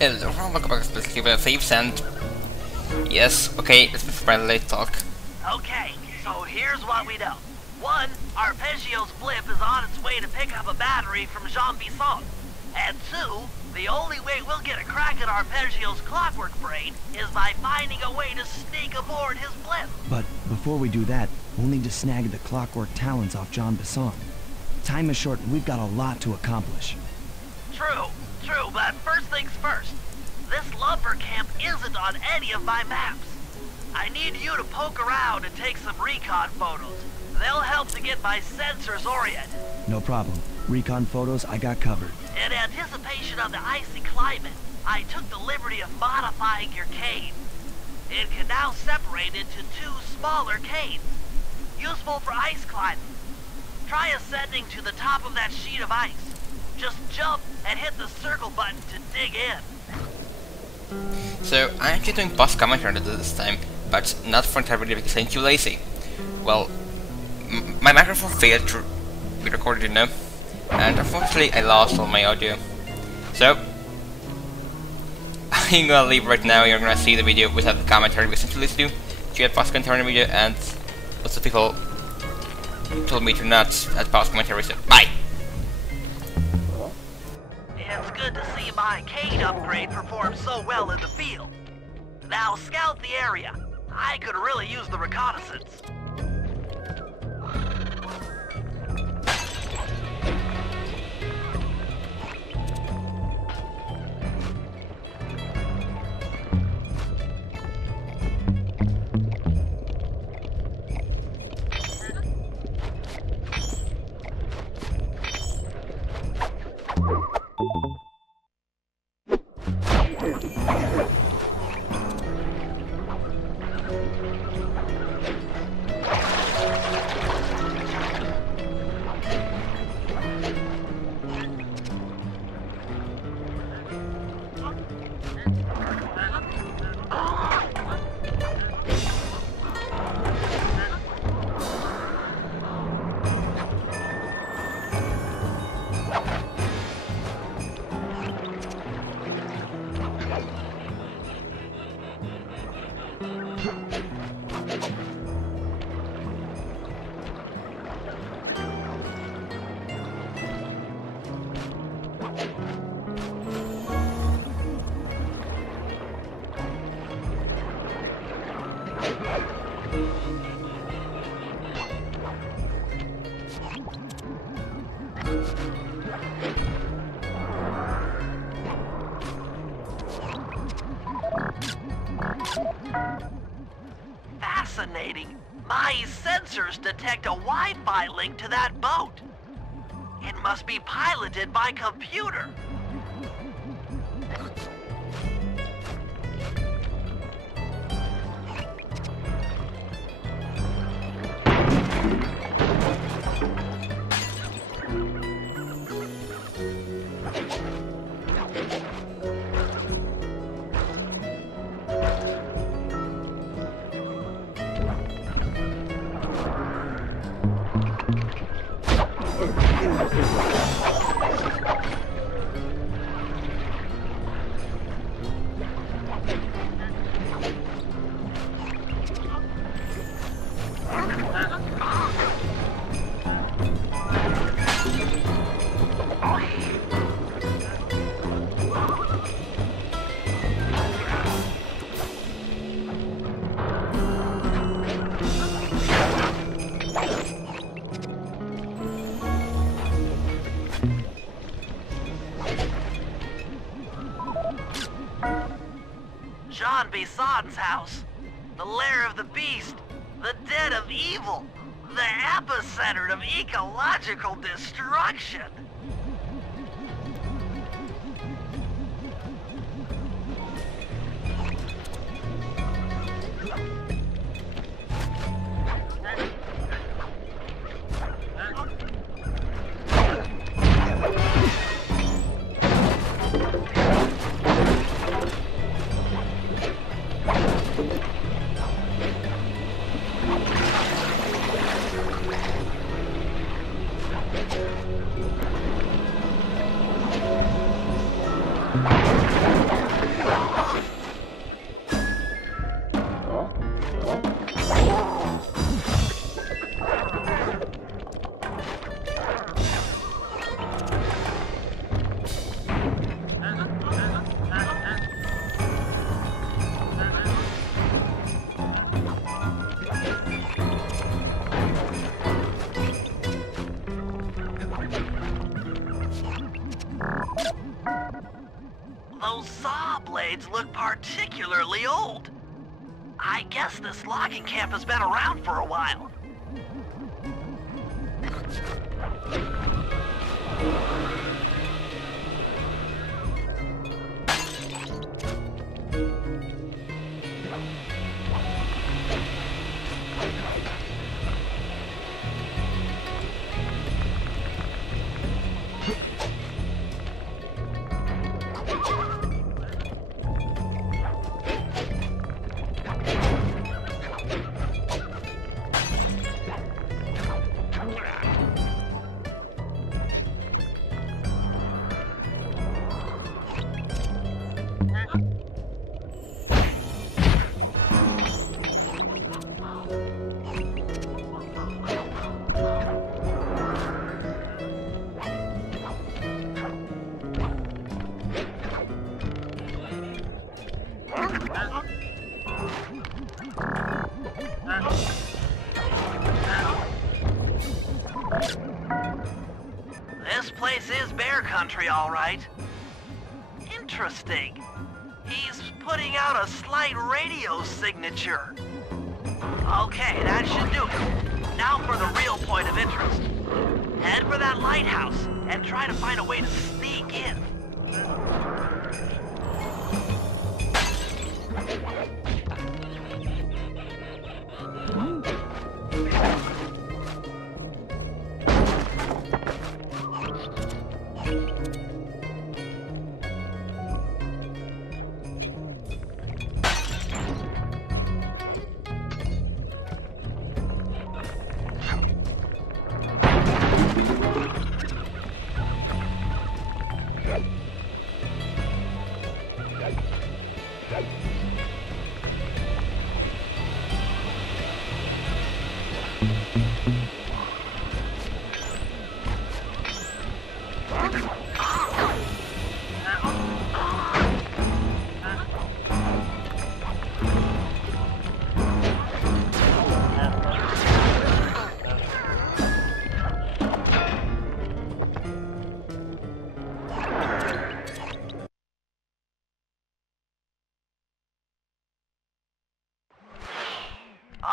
Welcome back specifically with Thieves, and yes, okay, let's be friendly talk. Okay, so here's what we know. One, Arpeggio's blip is on its way to pick up a battery from Jean Bisson. And two, the only way we'll get a crack at Arpeggio's clockwork brain is by finding a way to sneak aboard his blip. But before we do that, we'll need to snag the clockwork talons off Jean Bisson. Time is short and we've got a lot to accomplish. True, but first things first. This lumber camp isn't on any of my maps. I need you to poke around and take some recon photos. They'll help to get my sensors oriented. No problem. Recon photos I got covered. In anticipation of the icy climate, I took the liberty of modifying your cave. It can now separate into two smaller caves, useful for ice climbing. Try ascending to the top of that sheet of ice. Just jump and hit the circle button to dig in. So, I'm actually doing post commentary this time, but not for entirely because I'm too lazy. Well, my microphone failed to be recorded, you know, and unfortunately I lost all my audio. So, I'm gonna leave right now. You're gonna see the video without the commentary we simply do to get post commentary video, and lots of people told me to not add post commentary, so bye! It's good to see my Cade upgrade perform so well in the field. Now scout the area. I could really use the reconnaissance. Fascinating. My sensors detect a Wi-Fi link to that boat. It must be piloted by computer. Jean Bisson's house. The lair of the beast. The den of evil. The epicenter of ecological destruction. Those saw blades look particularly old. I guess this logging camp has been around for a while. This place is bear country, all right. Interesting. He's putting out a slight radio signature. Okay, that should do it. Now for the real point of interest. Head for that lighthouse and try to find a way to sneak in.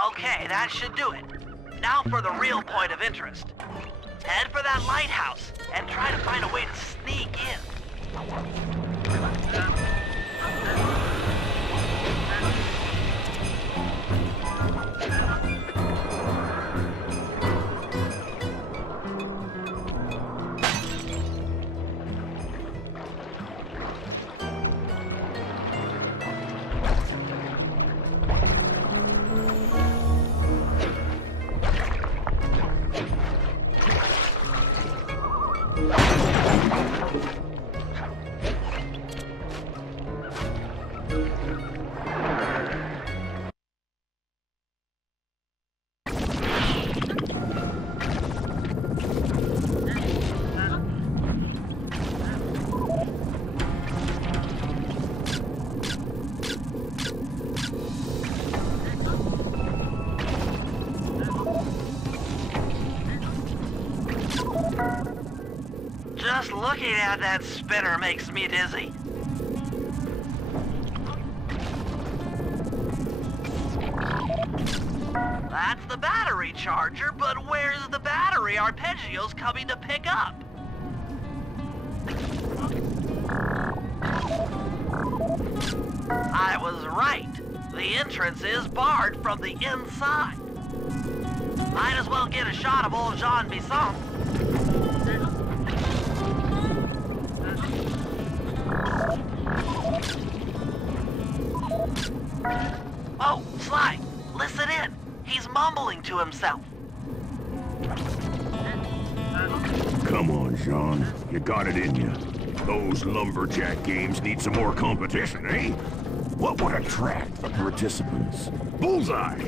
Okay, that should do it. Now for the real point of interest. Head for that lighthouse and try to find a way to sneak in. Just looking at that spinner makes me dizzy. That's the battery charger, but where's the battery arpeggios coming to pick up? I was right. The entrance is barred from the inside. Might as well get a shot of old Jean Bisson. Oh, Sly, listen in. He's mumbling to himself. Come on, Jean. You got it in you. Those lumberjack games need some more competition, eh? What would attract the participants? Bullseye!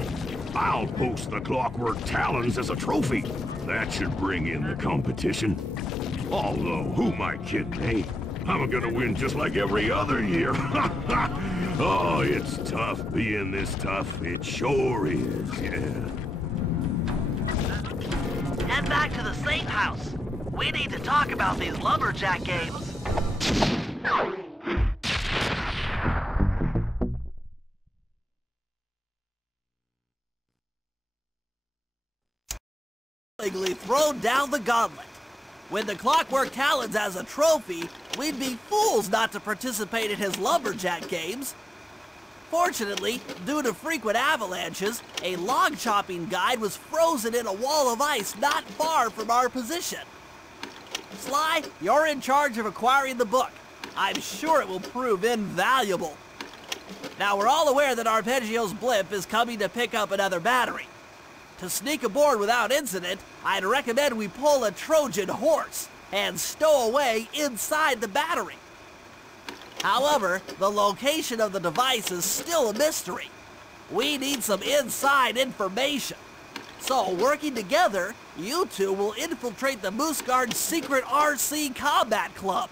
I'll post the clockwork talons as a trophy. That should bring in the competition. Although, who am I kidding, eh? I'm gonna win just like every other year. Oh, it's tough being this tough. It sure is, yeah. Head back to the safe house. We need to talk about these lumberjack games. Thrown down the gauntlet. With the Clockwork Talons as a trophy, we'd be fools not to participate in his lumberjack games. Fortunately, due to frequent avalanches, a log chopping guide was frozen in a wall of ice not far from our position. Sly, you're in charge of acquiring the book. I'm sure it will prove invaluable. Now, we're all aware that Arpeggio's blimp is coming to pick up another battery. To sneak aboard without incident, I'd recommend we pull a Trojan horse and stow away inside the battery. However, the location of the device is still a mystery. We need some inside information. So, working together, you two will infiltrate the Moose Guard's secret RC combat club.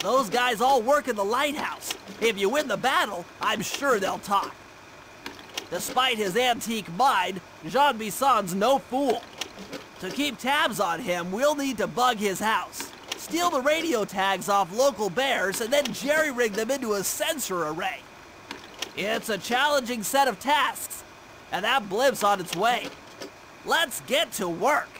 Those guys all work in the lighthouse. If you win the battle, I'm sure they'll talk. Despite his antique mind, Jean Bisson's no fool. To keep tabs on him, we'll need to bug his house, steal the radio tags off local bears, and then jerry-rig them into a sensor array. It's a challenging set of tasks, and that blimp's on its way. Let's get to work.